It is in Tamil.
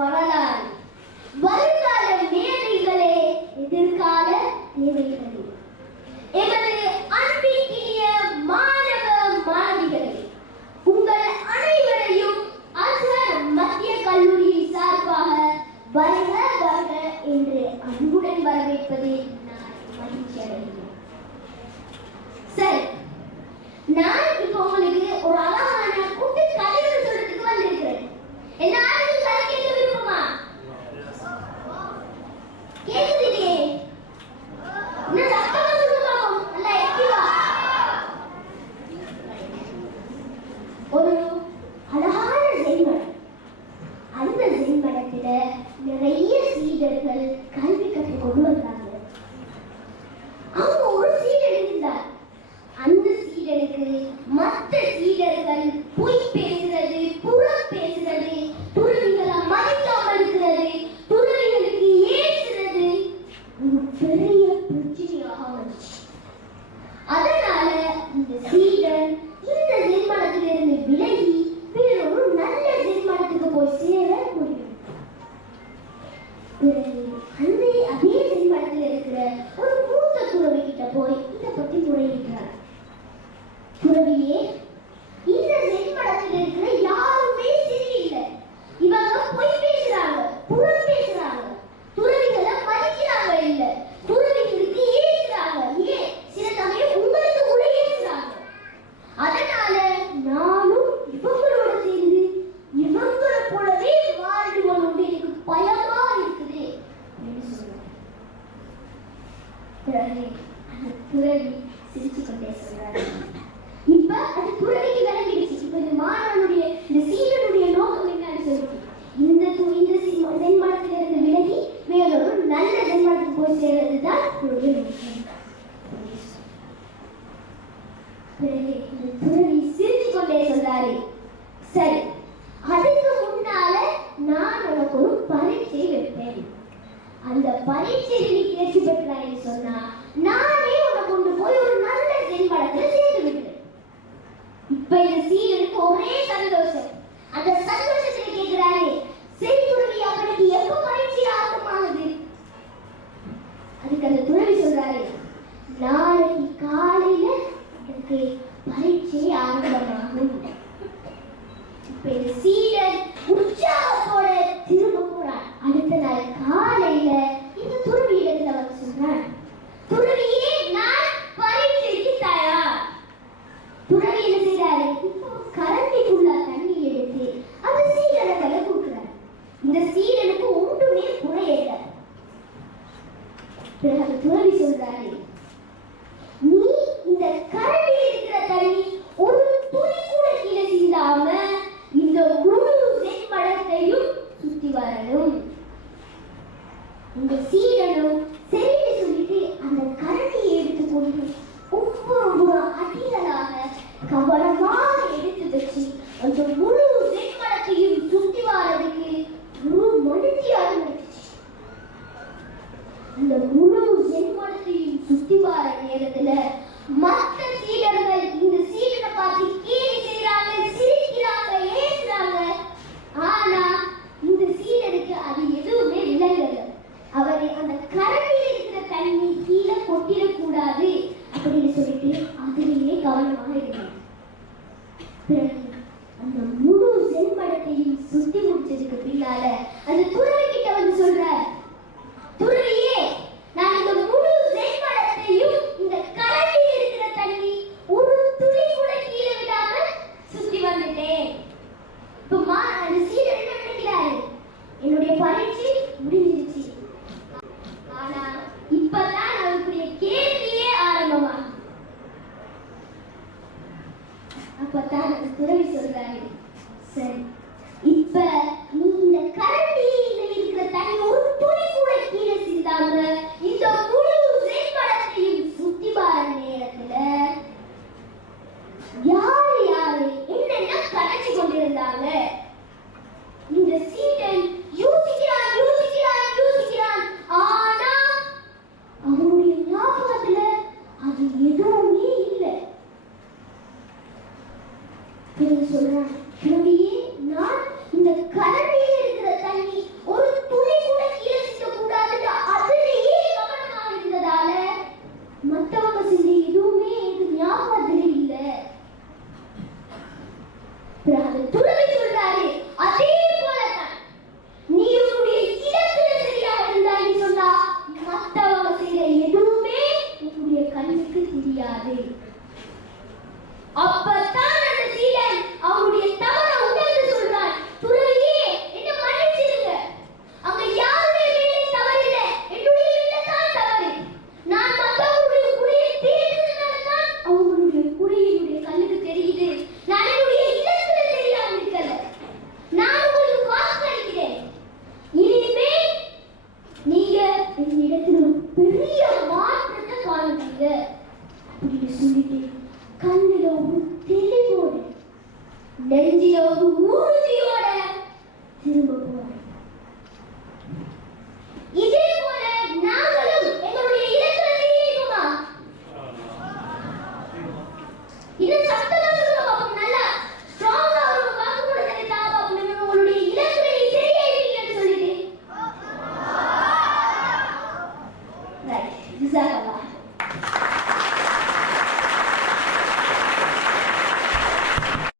வரலாறு, வருங்கால மேதைகளே, எதிர்கால தேவைகளே, எமது அன்பிற்கினிய மாணவ மாணவிகளே, உங்கள் அனைவரையும் அஸ்ஹர் மத்திய கல்லூரியின் சார்பாக வருக வருக என்று அன்புடன் வரவேற்பதில் நான் மகிழ்ச்சி அடைகிறேன். சரி, நான் இப்போ உங்களுக்கு ஒரு அழகான குட்டி கதை சொல்றதுக்கு வந்திருக்கிறேன். எல்லாருக்கும் கதை கேட்க விருப்பமா? கேக்குதுலையே? இன்னும் சத்தமா சொல்லுங்க பாப்போம். நல்லா ஆக்டிவா. ஒரு அழகான ஜென்மம். அந்த ஜென்மத்துல நிறைய சீடர்கள் கல்வி கற்றுக் கொண்டு வந்தாங்க. அவங்க ஒரு சீடர் இருந்தார். அந்த சீடருக்கு மற்ற சீடர்கள் பொய் பேசுறது, புறம் பேசுறது, துறவிகளை மதிக்காமல் இருக்கிறது, துறவிகளுக்கு ஏசுறது ஒரு பெரிய பிரச்சனையாக வந்துச்சு. அதனால இந்த சீடன் இந்த ஜென்மத்திலிருந்து விலகி வேறொரு நல்ல ஜென்மத்துக்கு போய் சேர முடியும். பிறகு அதே ஜென்மத்தில் இருக்கிற ஒரு மூத்த துறவி கிட்ட போய் இதை பத்தி முறையிட்டார். துறவியே, இந்த ஜென்மத்தில் இருக்கிற யாருமே சரியில்லை. இவங்க பொய் பேசுறாங்க, புறம் பேசுறாங்க, துறவிகளை மதிக்கிறாங்க இல்ல, துறவிகளுக்கு ஏசுறாங்க, ஏன் சில சமயம் உங்களுக்கு கூட ஏசுறாங்க. அதனால நானும் இவங்களோட சேர்ந்து இவங்களை போலவே வாழ்ந்துவனோடு எனக்கு பயமா இருக்குது என்று சொன்னார். பிறகு அந்த துறவி சிரிச்சு கொண்டே சொல்றாரு. இப்ப அது துறவிக்கு விளங்கிடுச்சு. இப்ப இந்த மாணவனுடைய இந்த சீடனுடைய நோக்கம் என்னன்னு சொல்லிட்டு இந்த ஜென்மத்தில் இருந்து விலகி வேறொரு நல்ல ஜென்மத்துக்கு போய் சேர்றதுதான் துறவி. பிறகு இந்த துறவி சிரிச்சு கொண்டே சொல்றாரு, சரி, அதுக்கு முன்னால நான் உனக்கு ஒரு பரீட்சை வைப்பேன். அந்த பரீட்சையில் நீ தேர்ச்சி பெற்றாய் சொன்னா நானே உன்னை கொண்டு போய் ஒரு நல்ல ஜென்மத்தில் சேர்த்து விடுறேன். இப்ப இந்த சீடனுக்கு ஒரே சந்தோஷம். அந்த சந்தோஷத்தில் கேட்கிறாரே, சரி துறவி, அவனுக்கு எப்ப பரீட்சை ஆரம்பமாகுது? அதுக்கு அந்த துறவி சொல்றாரு, நாளைக்கு காலையில எனக்கு பரீட்சை ஆரம்பமாகும். இப்ப இந்த சீடன் உற்சாகத்தோட திரும்ப போறான். அடுத்த நாள் காலையில இந்த துறவி இடத்துல வந்து சொல்றான், துறவியே, நான் பரீட்சைக்கு தயார். துறவி என்ன செய்யறாரு? கரண்டிக்குள்ள தண்ணி எடுத்து அந்த சீடனை கையில கொடுக்கிறார். இந்த சீடனுக்கு ஒன்றுமே புரியல. பிறகு அந்த துறவி சொல்றாரு, நீ இந்த கரண்டில் இருக்கிற தண்ணி ஒரு துளி கூட கீழே சிந்தாம இந்த முழு ஜென்மத்தையும் சுத்தி வரணும். இந்த சீடனும் சரின்னு சொல்லிட்டு அந்த கரண்டியை எடுத்துக்கொண்டு ஒவ்வொரு அடிகளாக கவனமாக எடுத்து வச்சு அந்த முழு ஜென்மத்தையும் சுத்தி வாரதுக்கு ஒரு மனுஷியாக நடந்துச்சு. அந்த முழு ஜென்மத்தையும் சுத்தி வார நேரத்துல மற்ற சீடர்கள் இந்த சீடனை பார்த்து கேலி செய்யறாங்க, சிரிக்கிறாங்க, ஏசுறாங்க. ஆனா இந்த சீடனுக்கு அது எதுவுமே விளங்கல. அவரை அந்த கரண்டில் இருக்கிற தண்ணி கீழே கொட்டிடக்கூடாது அப்படின்னு சொல்லிட்டு அதிலேயே கவனமாக இருந்தார். பிறகு அந்த முழு ஜென்மத்தையும் சுத்தி முடிச்சதுக்கு பின்னால அந்த துறவி கிட்ட வந்து சொல்றார், துறவியே, நான் இந்த முழு ஜென்மத்தையும் இந்த கரண்டில் இருக்கிற தண்ணி ஒரு துளி கூட கீழே விடாம சுத்தி வந்துட்டேன். இப்ப அந்த சீடர் என்ன நினைக்கிறாரு? என்னுடைய பரீட்சை முடிஞ்சிருச்சு. ஆனா இப்பதான் அவருடைய கேள்வியே ஆரம்பமாகும். அப்பதான் அந்த துறவி சொல்றாரு, சரி, இப்ப நீ இந்த கரண்டி நெஞ்சில் ஒரு ஊறு